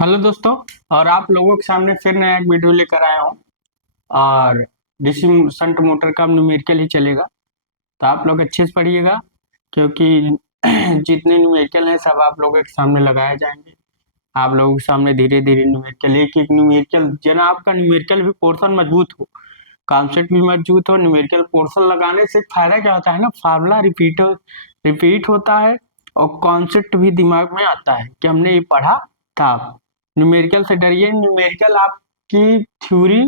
Hello दोस्तों। और आप लोगों के सामने फिर नया एक वीडियो लेकर आया हूँ। और डीसी शंट मोटर का न्यूमेरिकल ही चलेगा, तो आप लोग अच्छे से पढ़िएगा, क्योंकि जितने न्यूमेरिकल हैं सब आप लोगों के सामने लगाए जाएंगे। आप लोगों के सामने धीरे धीरे न्यूमेरिकल एक एक न्यूमेरिकल जना आपका न्यूमेरिकल भी पोर्शन मजबूत हो, कॉन्सेप्ट भी मजबूत हो। न्यूमेरिकल पोर्शन लगाने से फायदा क्या होता है ना, फार्मूला रिपीट होता है और कॉन्सेप्ट भी दिमाग में आता है कि हमने ये पढ़ा था। न्यूमेरिकल से डरिए, न्यूमेरिकल आपकी थ्योरी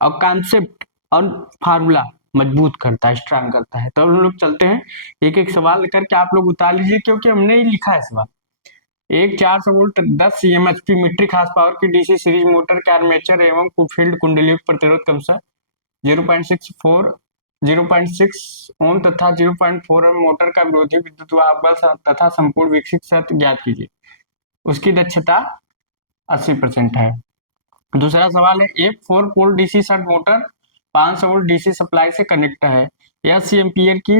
और कॉन्सेप्ट और फार्मूला मजबूत करता है, स्ट्रांग करता है। तो हम लोग चलते हैं, एक एक सवाल करके आप लोग उतार लीजिए, क्योंकि हमने ही लिखा है सवाल। एक 400 वोल्ट 10 सीएमएचपी मीट्रिक हार्स पावर की डीसी सीरीज मोटर के आर्मेचर एवं फील्ड कुंडली प्रतिरोध क्रमशः 0.64 0.6 ओम तथा 0.4 ओम मोटर का विरोधी विद्युत वाहक बल तथा संपूर्ण विकसित शर्त ज्ञात कीजिए। उसकी दक्षता 80% है। दूसरा सवाल है, एक 4 pole DC shunt motor 500 volt DC supply से कनेक्ट है। यह 80 एम्पीयर की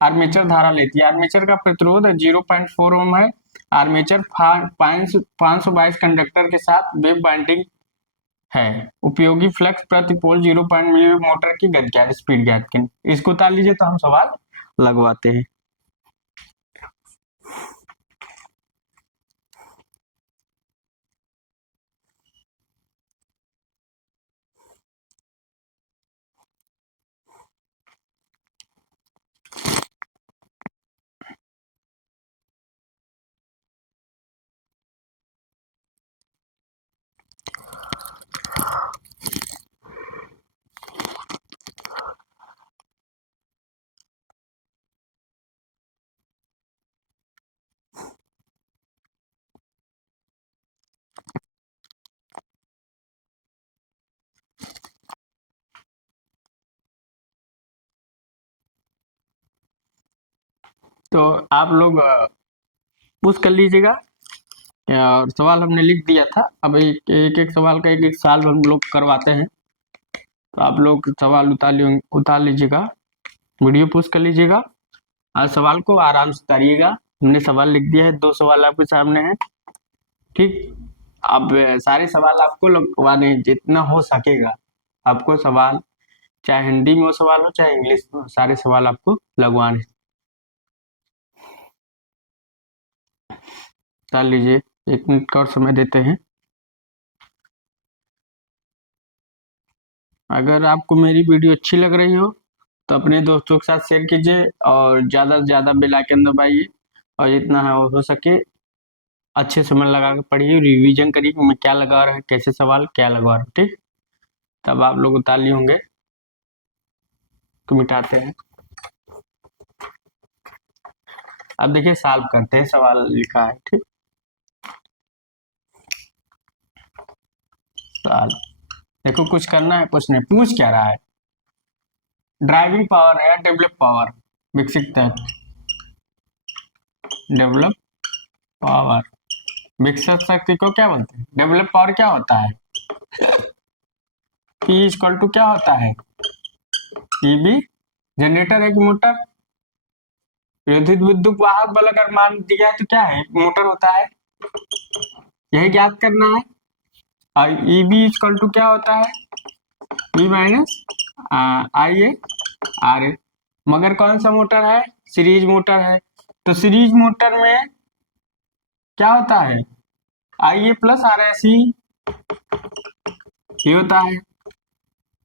आर्मेचर धारा लेती है। आर्मेचर का प्रतिरोध 0.4 ओम है। आर्मेचर 522 कंडक्टर के साथ वेब बाइंडिंग है। उपयोगी फ्लक्स प्रति पोल 0. मिली मोटर की गति क्या, स्पीड ज्ञात की। इसको उतार लीजिए, तो हम सवाल लगवाते हैं। तो आप लोग पुश कर लीजिएगा। और सवाल हमने लिख दिया था, अब एक एक सवाल का एक एक साल हम लोग करवाते हैं। तो आप लोग सवाल उतार लीजिएगा, वीडियो पोस्ट कर लीजिएगा और सवाल को आराम से उतारिएगा। हमने सवाल लिख दिया है, 2 सवाल आपके सामने हैं। ठीक, अब सारे सवाल आपको लगवाने हैं, जितना हो सकेगा आपको सवाल, चाहे हिंदी में हो सवाल हो चाहे इंग्लिश में हो, सारे सवाल आपको लगवाने। उतार लीजिए, 1 मिनट का और समय देते हैं। अगर आपको मेरी वीडियो अच्छी लग रही हो तो अपने दोस्तों के साथ शेयर कीजिए और ज़्यादा से ज़्यादा बेल आइकन दबाइए। और जितना हो सके अच्छे से मन लगा के पढ़िए, रिवीजन करिए कि मैं क्या लगा रहा है, कैसे सवाल क्या लगवा रहा हूँ। ठीक, तब आप लोग उतार लिए होंगे। तो मिटाते हैं। अब देखिए, सॉल्व करते हैं, सवाल लिखा है। ठीक, सवाल देखो, कुछ करना है, कुछ नहीं। पूछ क्या रहा है, ड्राइविंग पावर है या डेवलप पावर, विकसित है। डेवलप पावर, विकसित शक्ति को क्या बोलते हैं। डेवलप पावर क्या होता है, P इक्वल टू क्या होता है, ईबी। जनरेटर है कि मोटर, विद्युत विद्युत वाहक बल अगर मान दिया है तो क्या है, मोटर होता है। यही ज्ञात करना है। और ईबी इक्वल टू क्या होता है, B minus I A R A. मगर कौन सा मोटर है, सीरीज मोटर है। तो सीरीज मोटर में क्या होता है, आई ए प्लस आर एस ई, ये होता है।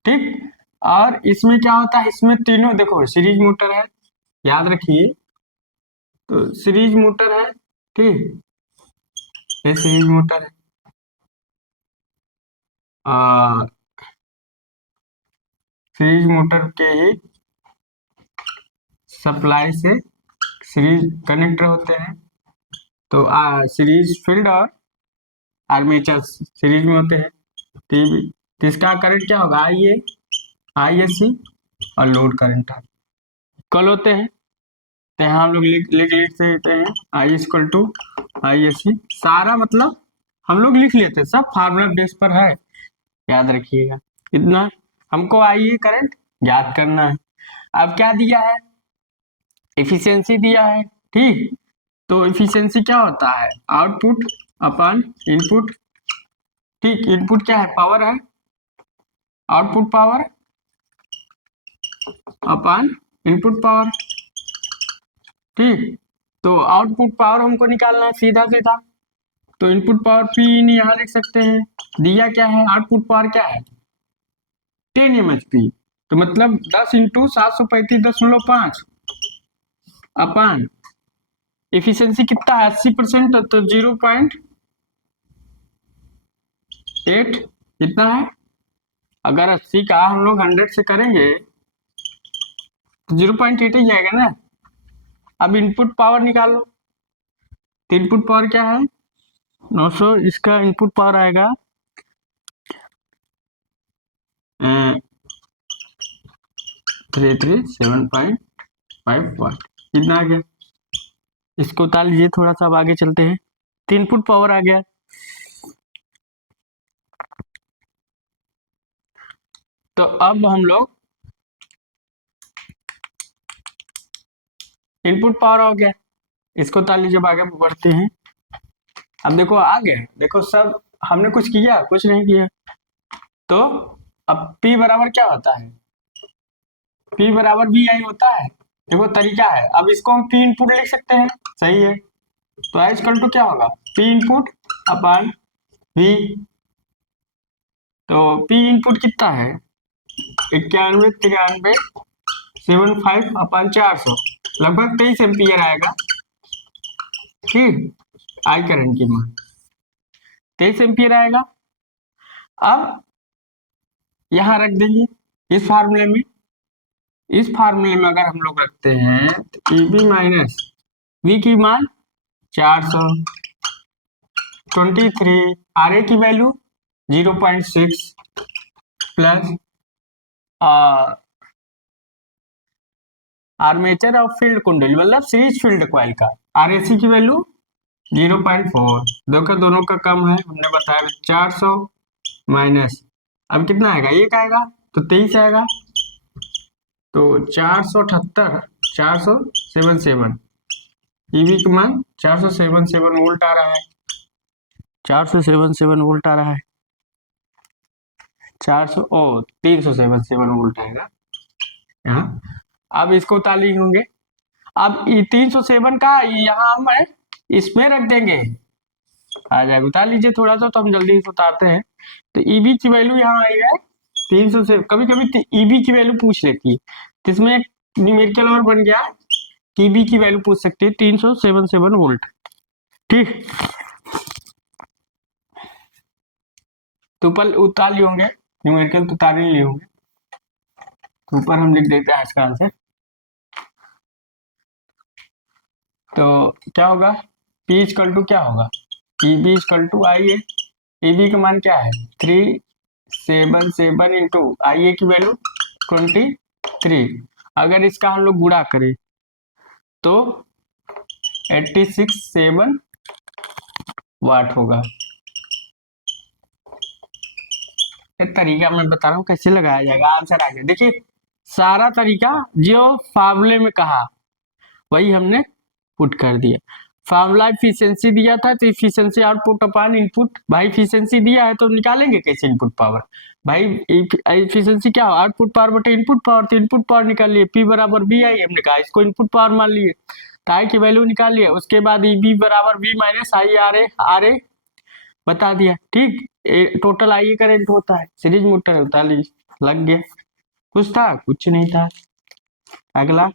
ठीक, और इसमें क्या होता है, इसमें तीनों देखो, सीरीज मोटर है, याद रखिए। तो सीरीज मोटर है, ठीक, ये सीरीज मोटर है। सीरीज मोटर के ही सप्लाई से सीरीज कनेक्टर होते हैं। तो सीरीज फील्ड और आर्मेचर सीरीज में होते हैं। तो इसका करंट क्या होगा, आई ए सी और लोड करंट कल होते हैं। तो यहाँ हम लोग लिख लेते हैं, आई इक्वल टू आई ए सी। सारा मतलब हम लोग लिख लेते हैं, सब फार्मूला बेस पर है, याद रखिएगा। इतना हमको आई ए करंट ज्ञात करना है। अब क्या दिया है, एफिशिएंसी दिया है। ठीक, तो एफिशिएंसी क्या होता है, आउटपुट अपन इनपुट ठीक, इनपुट क्या है, पावर है, output power upon input power. ठीक, तो आउटपुट पावर हमको निकालना है सीधा सीधा, तो इनपुट पावर पी इन यहाँ लिख सकते हैं। दिया क्या है, आउटपुट पावर क्या है, 10 MHP, तो मतलब 10 इंटू 735.5 अपान इफिशियंसी कितना है 80%, तो 0.8 कितना है। अगर 80 का हम लोग 100 से करेंगे तो 0.8 ही जाएगा ना। अब इनपुट पावर निकालो, तो इनपुट पावर क्या है 900, इसका इनपुट पावर आएगा 337.5 वाट। कितना आ गया, इसको उतार लीजिए थोड़ा सा, अब आगे चलते हैं। तो इनपुट पावर आ गया। तो अब हम लोग इनपुट पावर हो गया, इसको उतार लीजिए, अब आगे बढ़ते हैं। अब देखो आ गए, देखो सब हमने कुछ किया, कुछ नहीं किया। तो अब P बराबर क्या होता है, P बराबर वी आई होता है। देखो तरीका है, अब इसको हम P इनपुट लिख सकते हैं, सही है। तो आई इक्वल टू क्या होगा, P इनपुट अपॉन V। तो P इनपुट कितना है 91, 93, 75 अपॉन 400, लगभग 23 एम्पियर आएगा। ठीक, आई करंट की मान 23 एम्पियर आएगा। अब यहाँ रख देंगे इस फार्मूले में, इस फार्मूले में अगर हम लोग रखते हैं तो ईबी माइनस वी की मान 400, 23, आर ए की वैल्यू 0.6 प्लस आर्मेचर और फील्ड कुंडल मतलब सीरीज फील्ड कॉइल का आर ए सी की वैल्यू 0.4। देखो दोनों का कम है, हमने बताया 400 माइनस, अब कितना आएगा, एक आएगा तो 23 आएगा, तो 478, 477 ईवी का मान 477 वोल्ट आ रहा है, 477 वोल्ट आ रहा है, 400 ओ 377 वोल्ट आएगा यहाँ। अब इसको उतार होंगे, अब 307 का यहाँ हम इसमें रख देंगे, आ जाएगा, उतार लीजिए थोड़ा सा, तो हम जल्दी से उतारते हैं। तो ईबी की वैल्यू यहाँ आई है 300 से, कभी कभी ईबी की वैल्यू पूछ लेती है, तो इसमें एक न्यूमेरिकल और बन गया, ईबी की वैल्यू पूछ सकती है 377 वोल्ट। ठीक, तो ऊपर उतार लिए होंगे, न्यूमेरिकल तो उतार ही लिए होंगे, तो ऊपर हम लिख देते हैं इसका आंसर। तो क्या होगा, P इक्वल टू क्या होगा, EB equal to I A, EB का मान क्या है 377 इंटू आई ए की वैल्यू 23। अगर इसका हम लोग गुणा करें तो 86.7 वाट होगा। एक तरीका मैं बता रहा हूँ कैसे लगाया जाएगा, आंसर आ गया। देखिए सारा तरीका जो फार्मूले में कहा वही हमने पुट कर दिया। फार्मूला इफिशियंसी दिया था, तो इफिशियंसी आउटपुट अपान इनपुट, भाई इफिशियंसी दिया है तो निकालेंगे कैसे इनपुट पावर, भाई इफिशियंसी क्या हो, आउटपुट पावर बटे इनपुट पावर, तो इनपुट पावर निकाल लिए, पी बराबर वी आई, हमने कहा इसको इनपुट पावर मान लिए, तो आई की वैल्यू निकाल लिए, उसके बाद ई बी बराबर we minus I R A बता दिया। ठीक, टोटल आई करंट होता है, सीरीज मोटर होता है, लग गया। कुछ था, कुछ नहीं था। अगला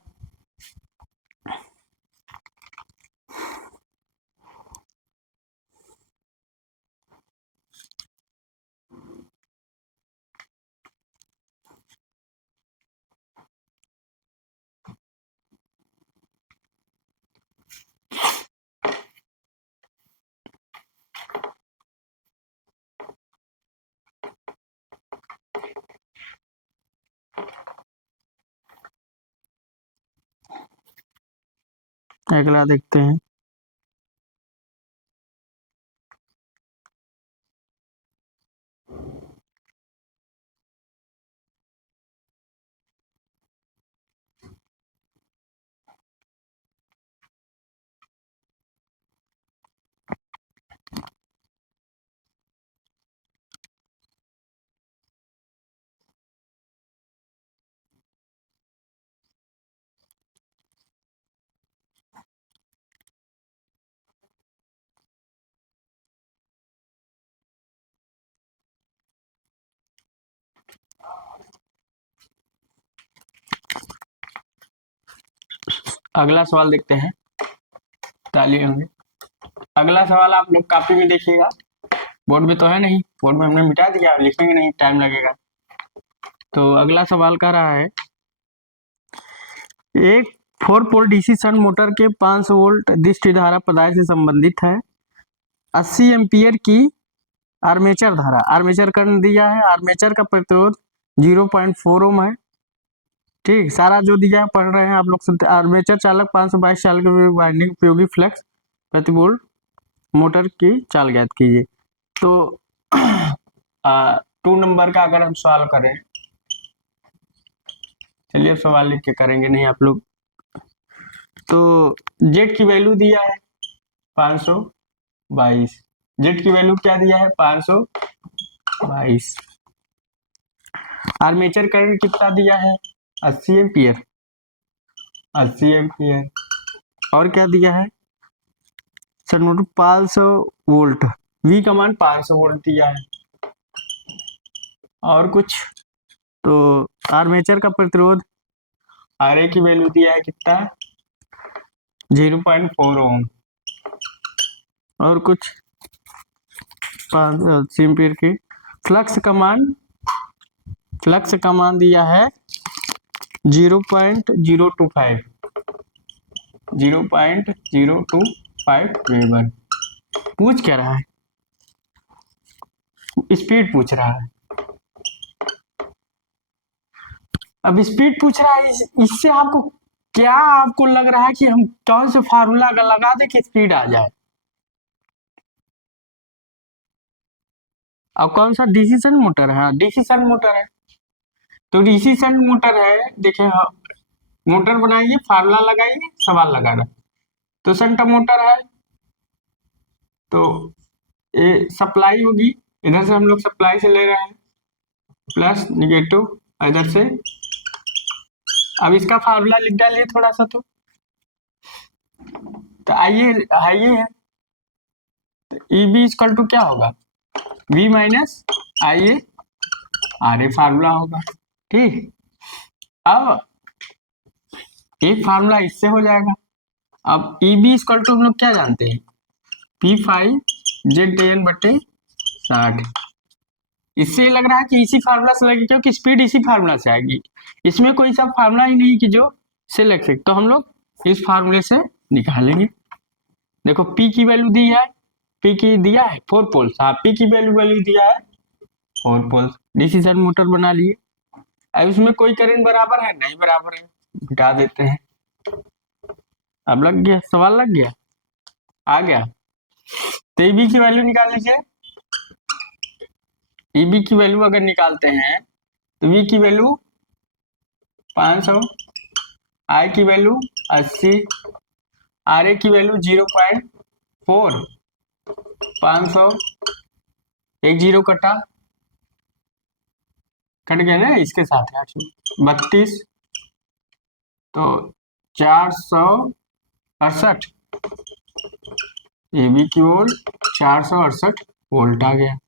अगला देखते हैं। अगला सवाल देखते हैं। ताली होंगे। अगला सवाल आप लोग कॉपी में देखिएगा, बोर्ड में तो है नहीं, बोर्ड में हमने मिटा दिया, लिखेंगे नहीं, टाइम लगेगा। तो अगला सवाल कह रहा है, एक 4 पोल डीसी शंट मोटर के 500 वोल्ट दिष्ट धारा पदार्थ से संबंधित है। 80 एम्पियर की आर्मेचर धारा, आर्मेचर करंट दिया है, आर्मेचर का प्रतिरोध 0.4 ओम है। ठीक, सारा जो दिया है पढ़ रहे हैं आप लोग सुनते। आर्मेचर चालक 522 चालक वाइंडिंग उपयोगी फ्लक्स प्रति वोल्ट मोटर की चाल ज्ञात कीजिए। तो 2 नंबर का अगर हम सवाल करें, चलिए सवाल लिख के करेंगे नहीं आप लोग। तो जेड की वैल्यू दिया है 522, जेड की वैल्यू क्या दिया है 522। आर्मेचर करंट कितना दिया है 80 एम्पियर, 80 एम्पियर। और क्या दिया है सर मोटर 500 वोल्ट, वी का मान 500 वोल्ट दिया है। और कुछ, तो आर्मेचर का प्रतिरोध आर ए की वैल्यू दिया है कितना 0.4 ओम। और कुछ 5 एम्पियर की फ्लक्स का मान दिया है 0.025 वेबर। पूछ क्या रहा है, स्पीड पूछ रहा है। अब स्पीड पूछ रहा है, इससे आपको क्या आपको लग रहा है कि हम कौन से फार्मूला लगा दे कि स्पीड आ जाए। अब कौन सा डीसी शंट मोटर है, डीसी शंट मोटर है। तो डीसी शंट मोटर है, देखिए हाँ, मोटर बनाइए, फार्मूला लगाइए, सवाल लगाना। तो शंट मोटर है तो ये सप्लाई होगी, इधर से हम लोग सप्लाई से ले रहे हैं प्लस निगेटिव इधर से। अब इसका फार्मूला लिख डालिए थोड़ा सा। तो आइए है, तो ई बी इक्वल टू क्या होगा v minus I A R A formula होगा। ठीक, अब एक फार्मूला इससे हो जाएगा। अब ई बी इक्वल टू हम लोग क्या जानते हैं P5 ZN बटे 60। इससे लग रहा है कि इसी फार्मूला से लगेगी, क्योंकि स्पीड इसी फार्मूला से आएगी, इसमें कोई सा फार्मूला ही नहीं कि जो से लग सकते। तो हम लोग इस फार्मूले से निकालेंगे। देखो P की वैल्यू दी है, P की दिया है 4 पोल्स, हाँ P की वैल्यू दिया है 4 पोल्स, डीसी शंट मोटर बना लिए। अब इसमें कोई करंट बराबर है नहीं, बराबर है, घटा देते हैं। अब लग गया, सवाल लग गया, आ गया। तो ईबी की वैल्यू निकाल लीजिए। ईबी की वैल्यू अगर निकालते हैं तो वी की वैल्यू 500, आई की वैल्यू 80, आर ए की वैल्यू 0.4, 500, एक जीरो कट गया ना, इसके साथ है 832, तो 468 ईबी की ओर 468 वोल्ट आ गया।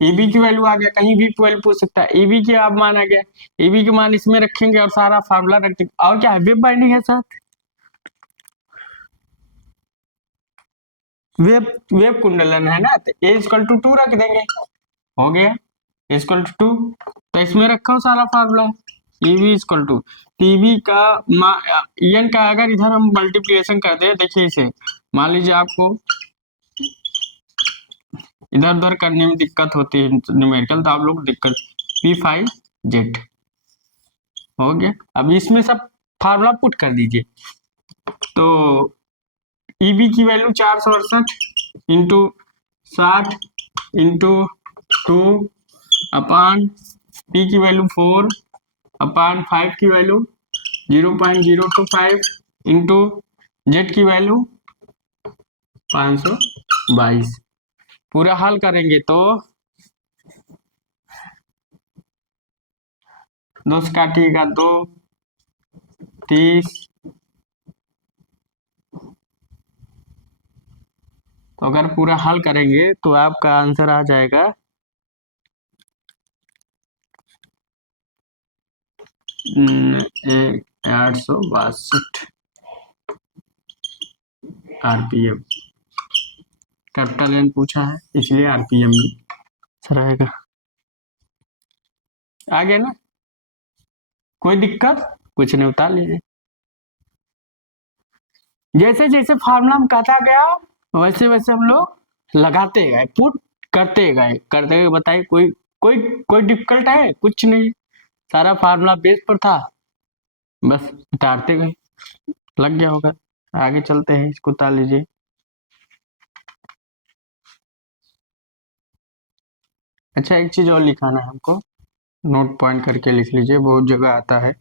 ईबी की वैल्यू आ गया, कहीं भी वैल्यू पूछ सकता है। ईबी की आप मान आ गया, ईबी के मान इसमें रखेंगे और सारा फार्मूला रख देंगे। और क्या है, वेव बाइंडिंग है साथ, वेव कुंडलन है ना, तो ए इक्वल टू 2 रख देंगे, हो गया इक्वल टू 2। तो इसमें रखा सारा formula EB equal to TB का एन का अगर इधर हम मल्टीप्लिकेशन कर दे, देखिए इसे मान लीजिए आपको इधर उधर करने में दिक्कत होती है न्यूमेरिकल, तो आप लोग दिक्कत P5Z हो गया। अब इसमें सब फार्मूला पुट कर दीजिए। तो ईबी की वैल्यू 468 इंटू 60 इंटू 2 अपान पी की वैल्यू 4 अपान 5 की वैल्यू 0.025 इंटू जेड की वैल्यू 522। पूरा हल करेंगे तो 2 से काटिएगा 2, 30, तो अगर पूरा हल करेंगे तो आपका आंसर आ जाएगा 862। आरपीएम, कैपिटल एन पूछा है इसलिए आरपीएम भी सर आएगा। आ गया ना, कोई दिक्कत कुछ नहीं, उतार लीजिए। जैसे जैसे फार्मूला में कहता गया वैसे वैसे हम लोग लगाते गए, पुट करते गए। बताइए कोई कोई कोई डिफिकल्ट है? कुछ नहीं, सारा फार्मूला बेस पर था, बस उतारते गए, लग गया होगा। आगे चलते हैं, इसको उतार लीजिए। अच्छा, एक चीज और लिखाना है हमको, नोट पॉइंट करके लिख लीजिए, बहुत जगह आता है।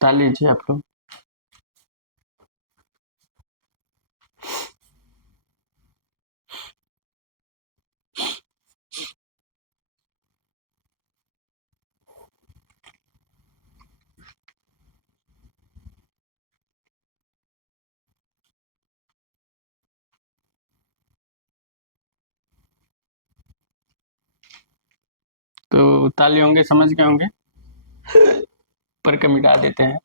उतार लीजिए आप लोग। तो उतार लिए होंगे, समझ गए होंगे, पर का मिटा देते हैं,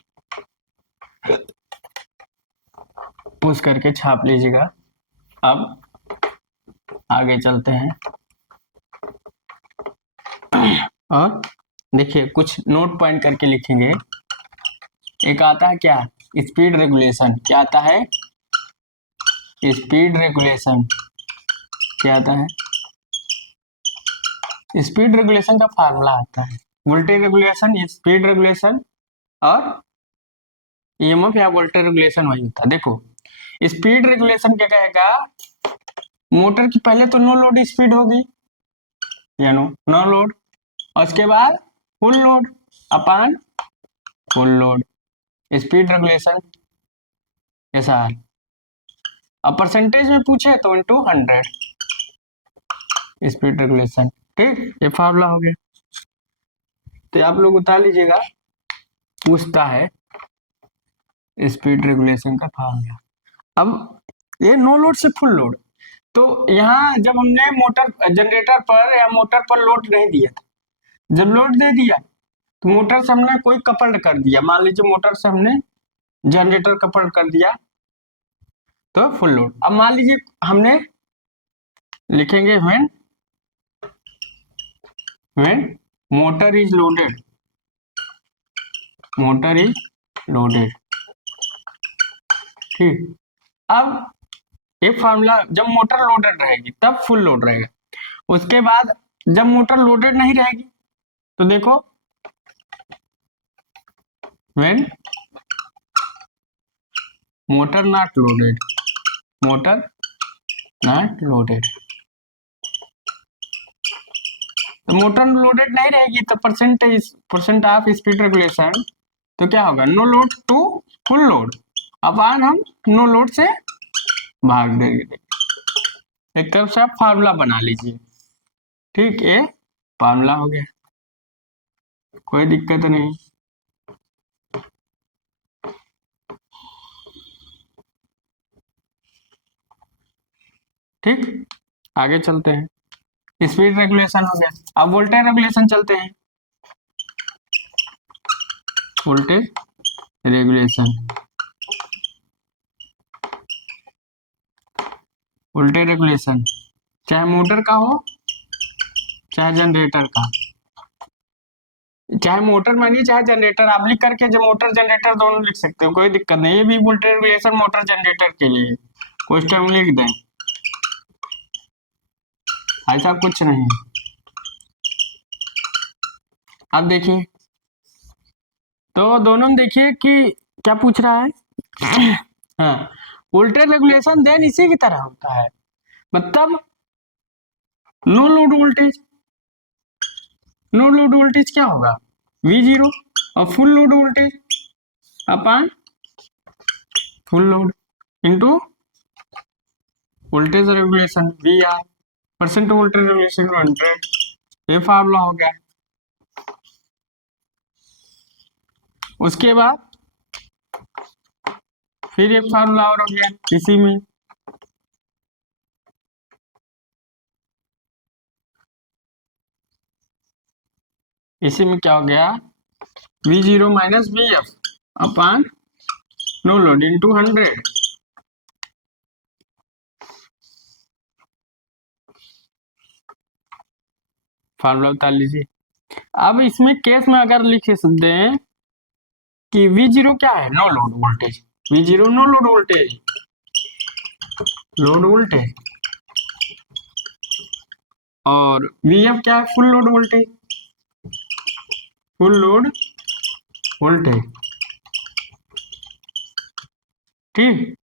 पुश करके छाप लीजिएगा। अब आगे चलते हैं, और देखिए कुछ नोट पॉइंट करके लिखेंगे। एक आता है क्या, स्पीड रेगुलेशन। क्या आता है? Speed regulation. क्या आता है? स्पीड रेगुलेशन का फार्मूला आता है, वोल्टेज रेगुलेशन, स्पीड रेगुलेशन और ईएमएफ या वोल्टेज रेगुलेशन वही होता है। देखो स्पीड रेगुलेशन क्या कहेगा, मोटर की पहले तो नो लोड स्पीड होगी, या नो लोड, और उसके बाद फुल लोड अपान फुल लोड, स्पीड रेगुलेशन ऐसा है। अब परसेंटेज में पूछे तो इंटू 100 स्पीड रेगुलेशन। ठीक, ये फार्मूला हो गया, तो आप लोग उतार लीजिएगा। पूछता है स्पीड रेगुलेशन का फार्मूला। अब ये नो लोड से फुल लोड, तो यहाँ जब हमने मोटर जनरेटर पर या मोटर पर लोड नहीं दिया था, जब लोड दे दिया तो मोटर से हमने कोई कपल्ड कर दिया, मान लीजिए मोटर से हमने जनरेटर कपल्ड कर दिया तो फुल लोड। अब मान लीजिए हमने लिखेंगे when motor is loaded, motor is loaded. ठीक, अब एक फार्मूला, जब मोटर लोडेड रहेगी तब फुल लोड रहेगा, उसके बाद जब मोटर लोडेड नहीं रहेगी तो देखो when motor not loaded, motor not loaded, तो मोटर लोडेड नहीं रहेगी तो परसेंट ऑफ स्पीड रेगुलेशन, तो क्या होगा, no load to full load, upon हम नो लोड से भाग देंगे। एक तरफ से आप फार्मूला बना लीजिए। ठीक, ये फार्मूला हो गया, कोई दिक्कत नहीं। ठीक, आगे चलते हैं। स्पीड रेगुलेशन हो गया, अब वोल्टेज रेगुलेशन चलते हैं। वोल्टेज रेगुलेशन, वोल्टेज रेगुलेशन चाहे मोटर का हो चाहे जनरेटर का, चाहे मोटर मानिए चाहे जनरेटर, आप लिख करके जो मोटर जनरेटर दोनों लिख सकते हो, कोई दिक्कत नहीं। ये भी वोल्टेज रेगुलेशन मोटर जनरेटर के लिए, क्वेश्चन लिख दें, ऐसा कुछ नहीं। अब देखिए, तो दोनों में देखिए कि क्या पूछ रहा है। हाँ, वोल्टेज रेगुलेशन देन इसी की तरह होता है, मतलब no load voltage, no load voltage क्या होगा, V0, और full load voltage upon full load into voltage regulation VR, percent voltage regulation 100, ये फार्मूला हो गया। उसके बाद फिर एक फार्मूला और हो गया इसी में, इसी में क्या हो गया, V0 माइनस VF अपान नो लोड इंटू 100। फार्मूला बता लीजिए। अब इसमें केस में अगर लिख सकते हैं कि V0 क्या है, no load voltage, V0 no load voltage, load voltage, और VF क्या है, full load voltage, full load voltage. ठीक,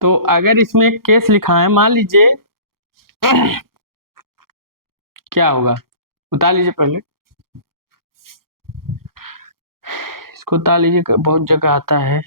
तो अगर इसमें एक केस लिखा है, मान लीजिए क्या होगा, उतार लीजिए पहले इसको, उतार लीजिए, बहुत जगह आता है।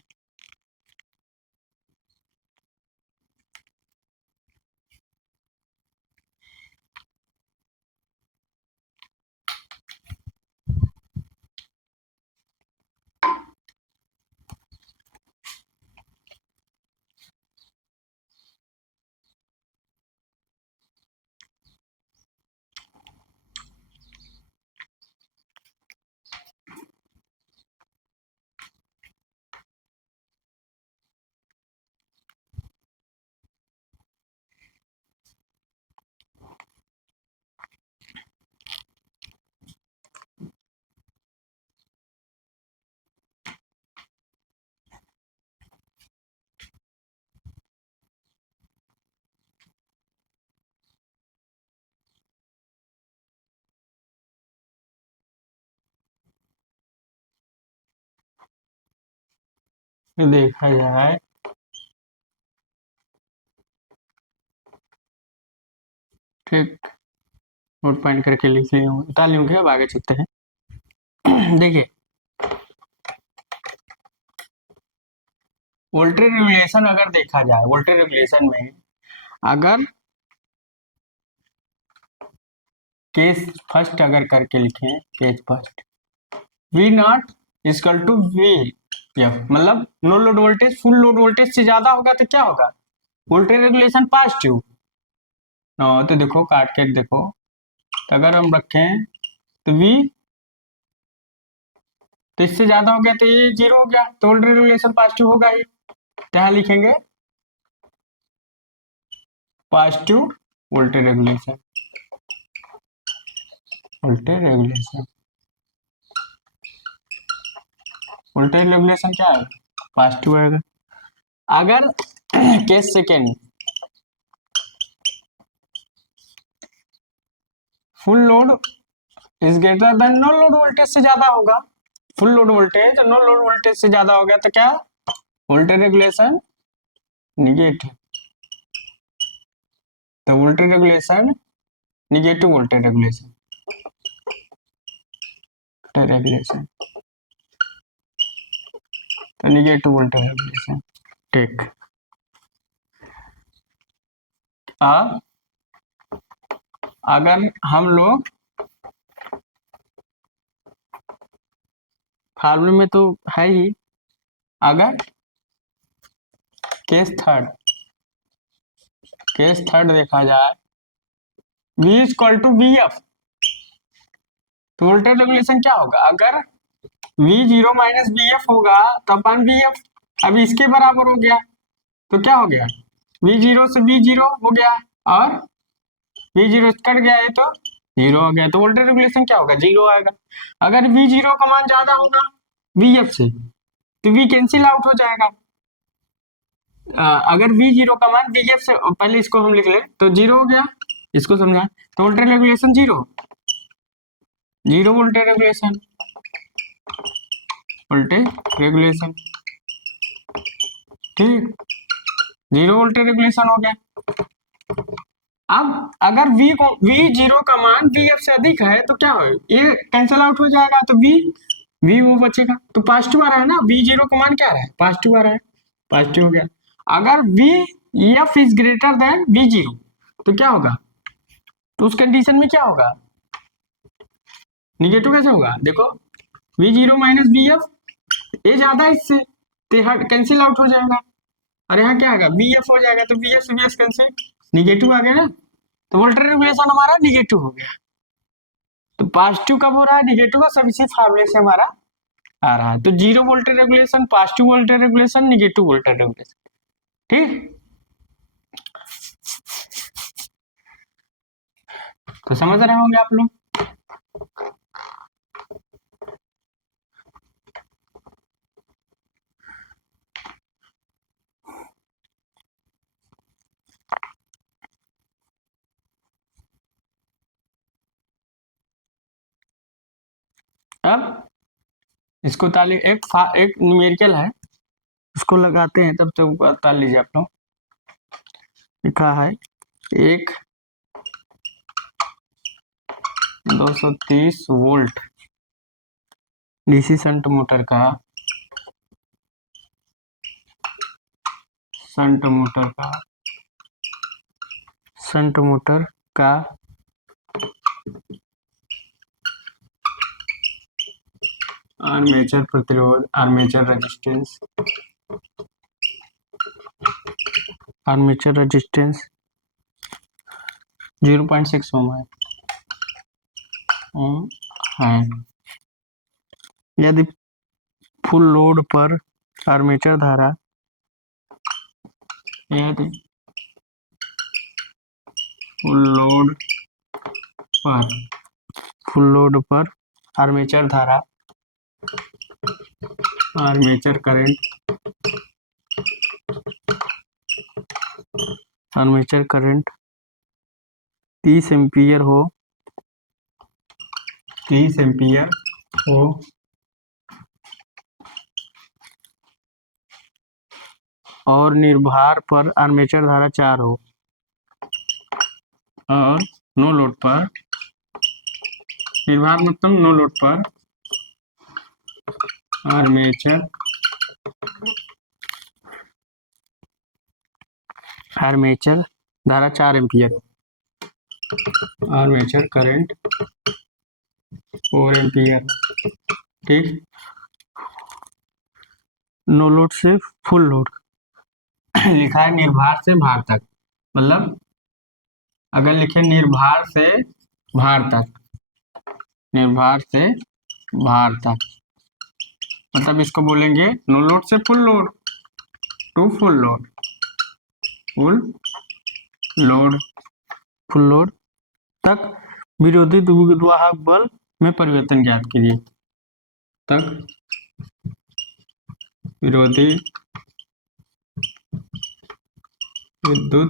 देखा जाए, ठीक, नोट पॉइंट करके लिख लिए हूँ, उतार लिए, अब आगे चलते हैं। देखिए, वोल्टेज रेगुलेशन अगर देखा जाए, वोल्टेज रेगुलेशन में अगर केस फर्स्ट अगर करके लिखें, case first, V not equal to V F, मतलब no load voltage full load voltage से ज्यादा होगा तो क्या होगा, वोल्टेज रेगुलेशन पॉजिटिव। तो देखो काट के देखो, तो अगर हम रखें तो V, तो इससे ज्यादा हो गया तो ये 0 हो गया, तो वोल्टेज रेगुलेशन पॉजिटिव होगा ही। तो यहाँ लिखेंगे positive voltage regulation, voltage regulation, voltage regulation क्या है, पॉजिटिव आएगा। अगर case second, full load is greater than no load voltage से ज्यादा होगा, full load voltage no load voltage से ज्यादा हो गया तो क्या, वोल्टेज रेगुलेशन निगेटिव, तो voltage regulation negative, voltage regulation, regulation, तो निगेटिव वोल्टेज रेगुलेशन। ठीक, अब अगर हम लोग फार्मूले में तो है ही, अगर केस थर्ड, केस थर्ड देखा जाए, V equal to V F, तो वोल्टेज रेगुलेशन क्या होगा, अगर V0 माइनस वी एफ होगा तो अपन वी एफ, अब इसके बराबर हो गया, तो क्या हो गया, V0 से V0 हो गया, और V0 कट गया है तो 0 हो गया, तो वोल्टेज रेगुलेशन क्या होगा, 0 आएगा। अगर V0 का मान ज्यादा होगा VF से तो V कैंसिल आउट हो जाएगा। अगर V0 का मान VF से, पहले इसको हम लिख ले तो 0 हो गया, इसको समझा, तो voltage regulation 0, 0 voltage regulation, voltage regulation, ठीक, 0 वोल्टेज रेगुलेशन हो गया। अब अगर V0 का मान VF से अधिक है तो क्या हो, ये कैंसिल आउट हो जाएगा, तो V वी वो बचेगा, तो पॉजिटिव आ रहा है ना, वी जीरो का मान क्या आ रहा है, पॉजिटिव आ रहा है, पॉजिटिव हो गया। अगर V F is greater then we zero तो क्या होगा, तो उस कंडीशन में क्या होगा, निगेटिव कैसे होगा, देखो we zero minus V F, ये ज्यादा है इससे, तो यहाँ कैंसिल आउट हो जाएगा, और यहाँ क्या आएगा, वी एफ हो जाएगा, तो वी एस कैंसिल, निगेटिव आ गया ना, तो वोल्टेज रेगुलेशन हमारा निगेटिव हो गया। तो पॉजिटिव कब हो रहा है, निगेटिव का, सब इसी फार्मूले से हमारा आ रहा है। तो zero voltage regulation, positive voltage regulation, negative voltage regulation, ठीक। तो समझ रहे होंगे आप लोग। अब इसको ताली एक न्यूमेरिकल है, उसको लगाते हैं, तब तक ताल लीजिए आप लोग। लिखा है एक 230 वोल्ट डीसी शंट मोटर का शंट मोटर का आर्मेचर प्रतिरोध, आर्मेचर रेजिस्टेंस 0.6 ओम है। यदि फुल लोड पर आर्मेचर धारा, यदि फुल लोड पर आर्मेचर धारा, आर्मेचर करंट 30 एम्पियर हो और निर्भार पर आर्मेचर धारा 4 हो, और नो लोड पर, निर्भार मतलब नो लोड पर आर्मेचर धारा 4 एम्पियर, आर्मेचर करंट 4 एम्पियर, ठीक। नो लोड से फुल लोड लिखा है निर्भार से भार तक, मतलब अगर लिखे निर्भार से भार तक, मतलब इसको बोलेंगे नो लोड से full load to full load तक विरोधी द्विवाहक बल में परिवर्तन ज्ञात कीजिए, तक विरोधी विद्युत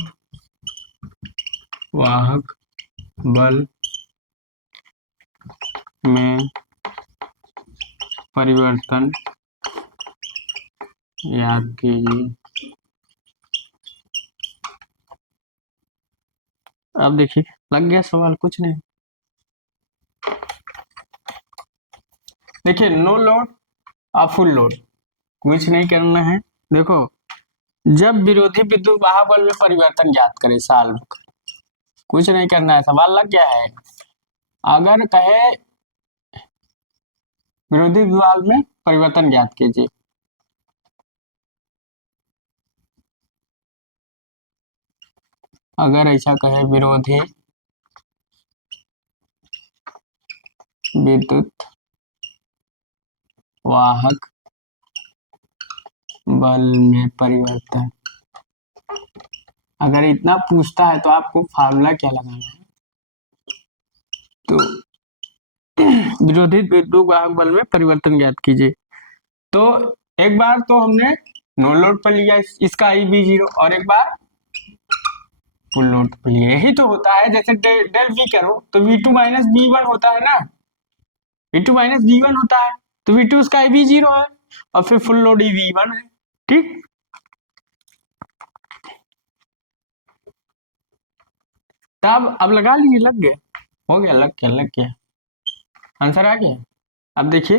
वाहक बल में परिवर्तन याद कीजिए। अब देखिए लग गया सवाल, कुछ नहीं। देखिए नो लोड और फुल लोड, कुछ नहीं करना है। देखो जब विरोधी विद्युत वाहक बल में परिवर्तन ज्ञात करें, सॉल्व, कुछ नहीं करना है, सवाल लग गया है। अगर कहे विरोधी विद्युत में परिवर्तन ज्ञात कीजिए, अगर ऐसा कहे विरोधी विद्युत वाहक बल में परिवर्तन, अगर इतना पूछता है तो आपको फार्मूला क्या लगाना है, तो विरोधी विद्युत वाहक बल में परिवर्तन ज्ञात कीजिए। तो एक बार तो हमने नो लोड पर लिया इसका आई बी जीरो, और एक बार फुल लोड पर लिया। यही तो होता है, जैसे डेल वी करो तो V two minus B one होता है ना, V two minus B one होता है, तो वी टू उसका आई बी जीरो है, और फिर फुल लोड ही वी वन है, ठीक। तब अब लगा लीजिए, लग गया, हो गया, लग गया आंसर आ गया। अब देखिए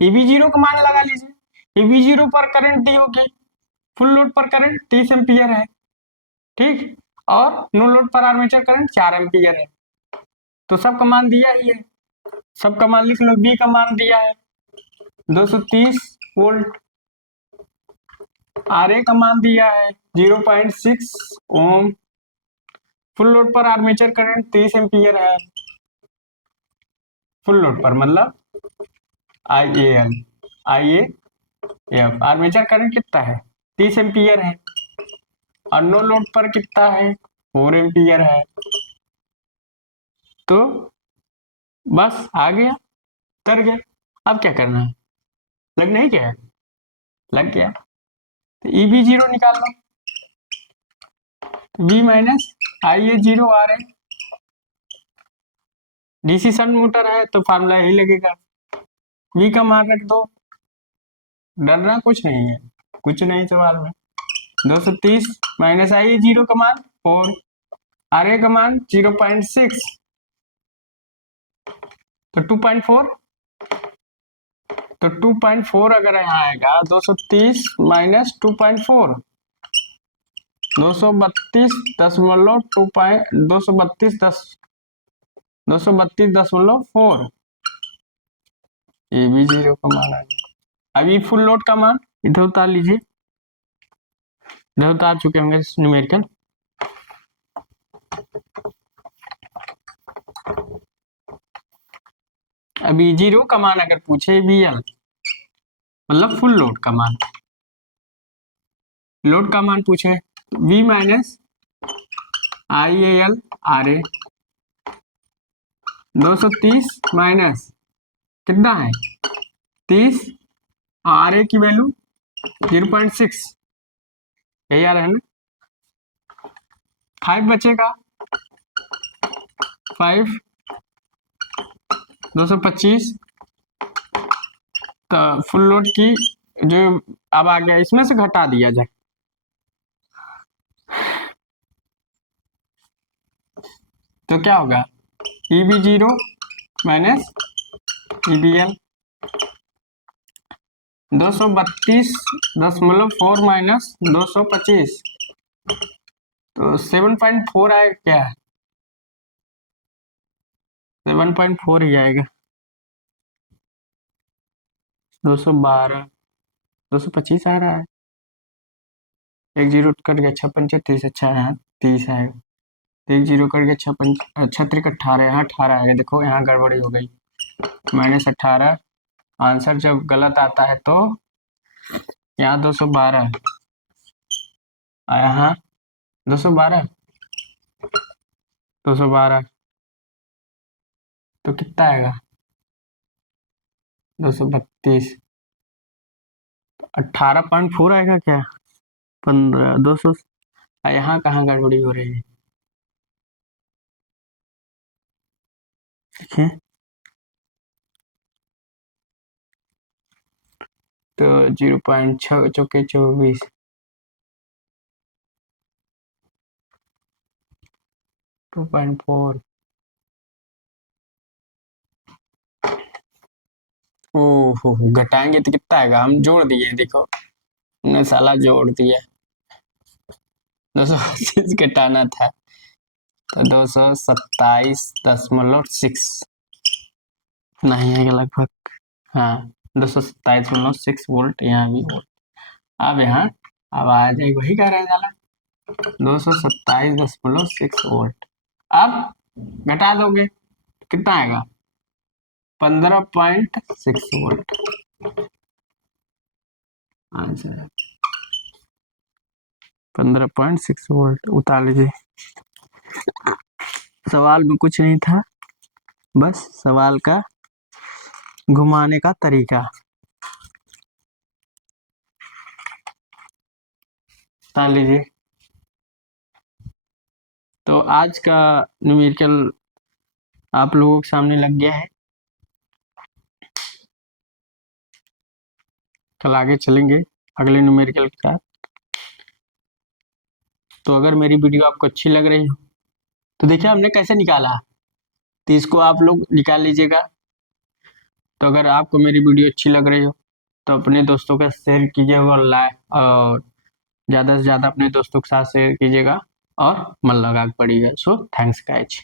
EV0 का मान लगा लीजिए। EV0 पर करंट डी होगी, फुल लोड पर करंट 30 एम्पियर है, ठीक, और नो लोड पर आर्मेचर करंट 4 एम्पियर है। तो सबका मान दिया ही है, सबका मान लिख लो। बी का मान दिया है 230 वोल्ट, आर ए का मान दिया है 0.6 ओम, फुल लोड पर आर्मेचर करंट 30 एम्पियर है, फुल लोड पर मतलब IAL, IAF, आर्मेचर करंट कितना है 30 एम्पियर है, और नो लोड पर कितना है 4 एम्पियर है। तो बस आ गया, कर गया। अब क्या करना है, लग नहीं गया, लग गया। तो EB0 निकाल लो, V माइनस IA0 आ रहे, डीसी शंट मोटर है तो फार्मूला यही लगेगा। V का मान रख दो, डरना कुछ नहीं है, कुछ नहीं सवाल में। 230 माइनस IA0 का मान 4, RA का मान 0.6, तो 2.4, तो 2.4 अगर यहाँ आएगा 230 माइनस 2.4, 232.4, ये भी 0 का मान आ गया। अभी फुल लोड का मान इधर उतार लीजिए, इधर उतार चुके होंगे न्यूमेरिकल। अभी 0 का मान अगर पूछे VL मतलब फुल लोड का मान, लोड का मान पूछे V minus IAL RA, 230 minus कितना है 30, RA की वैल्यू 0.6, यही आ रहा है ना। 5 बचेगा, 5 225, तो फुल लोड की जो अब आ गया इसमें से घटा दिया जाए, तो क्या होगा EB0 माइनस EBL, 232.4 माइनस 225, तो 7.4 आएगा क्या, 7.4 ही आएगा। 212, 225 आ रहा है, एक जीरो कट गया, 6 अच्छा है 30 आएगा, एक जीरो कट गया, 6 18, यहाँ 18 आएगा। देखो यहाँ गड़बड़ी हो गई, -18। आंसर जब गलत आता है तो यहाँ 212, यहाँ 212, 212, तो कितना आएगा 232, 18.4 आएगा क्या, 15, 200। यहाँ कहाँ गड़बड़ी हो रही है, देखिए तो 0.6 चौके 24, 2.4, ओहो घटाएंगे तो कितना आएगा, हम जोड़ दिए देखो, हमने साला जोड़ दिया, 225 घटाना था तो 227.6 नहीं आएगा लगभग, हाँ 227.6 वोल्ट, यहाँ भी वोल्ट। अब यहाँ अब आ जाए वही कह रहे साला 227.6 वोल्ट। अब घटा दोगे कितना आएगा 15.6 वोल्ट आंसर, 15.6 वोल्ट उतार लीजिए। सवाल में कुछ नहीं था, बस सवाल का घुमाने का तरीका। उतार लीजिए। तो आज का न्यूमेरिकल आप लोगों के सामने लग गया है, कल आगे चलेंगे अगले न्यूमेरिकल के साथ। तो अगर मेरी वीडियो आपको अच्छी लग रही हो तो देखिए हमने कैसे निकाला, तो इसको आप लोग निकाल लीजिएगा। तो अगर आपको मेरी वीडियो अच्छी लग रही हो तो अपने दोस्तों का शेयर कीजिएगा और और ज़्यादा से ज़्यादा अपने दोस्तों के साथ शेयर कीजिएगा और मन लगा के पढ़िएगा। So thanks guys.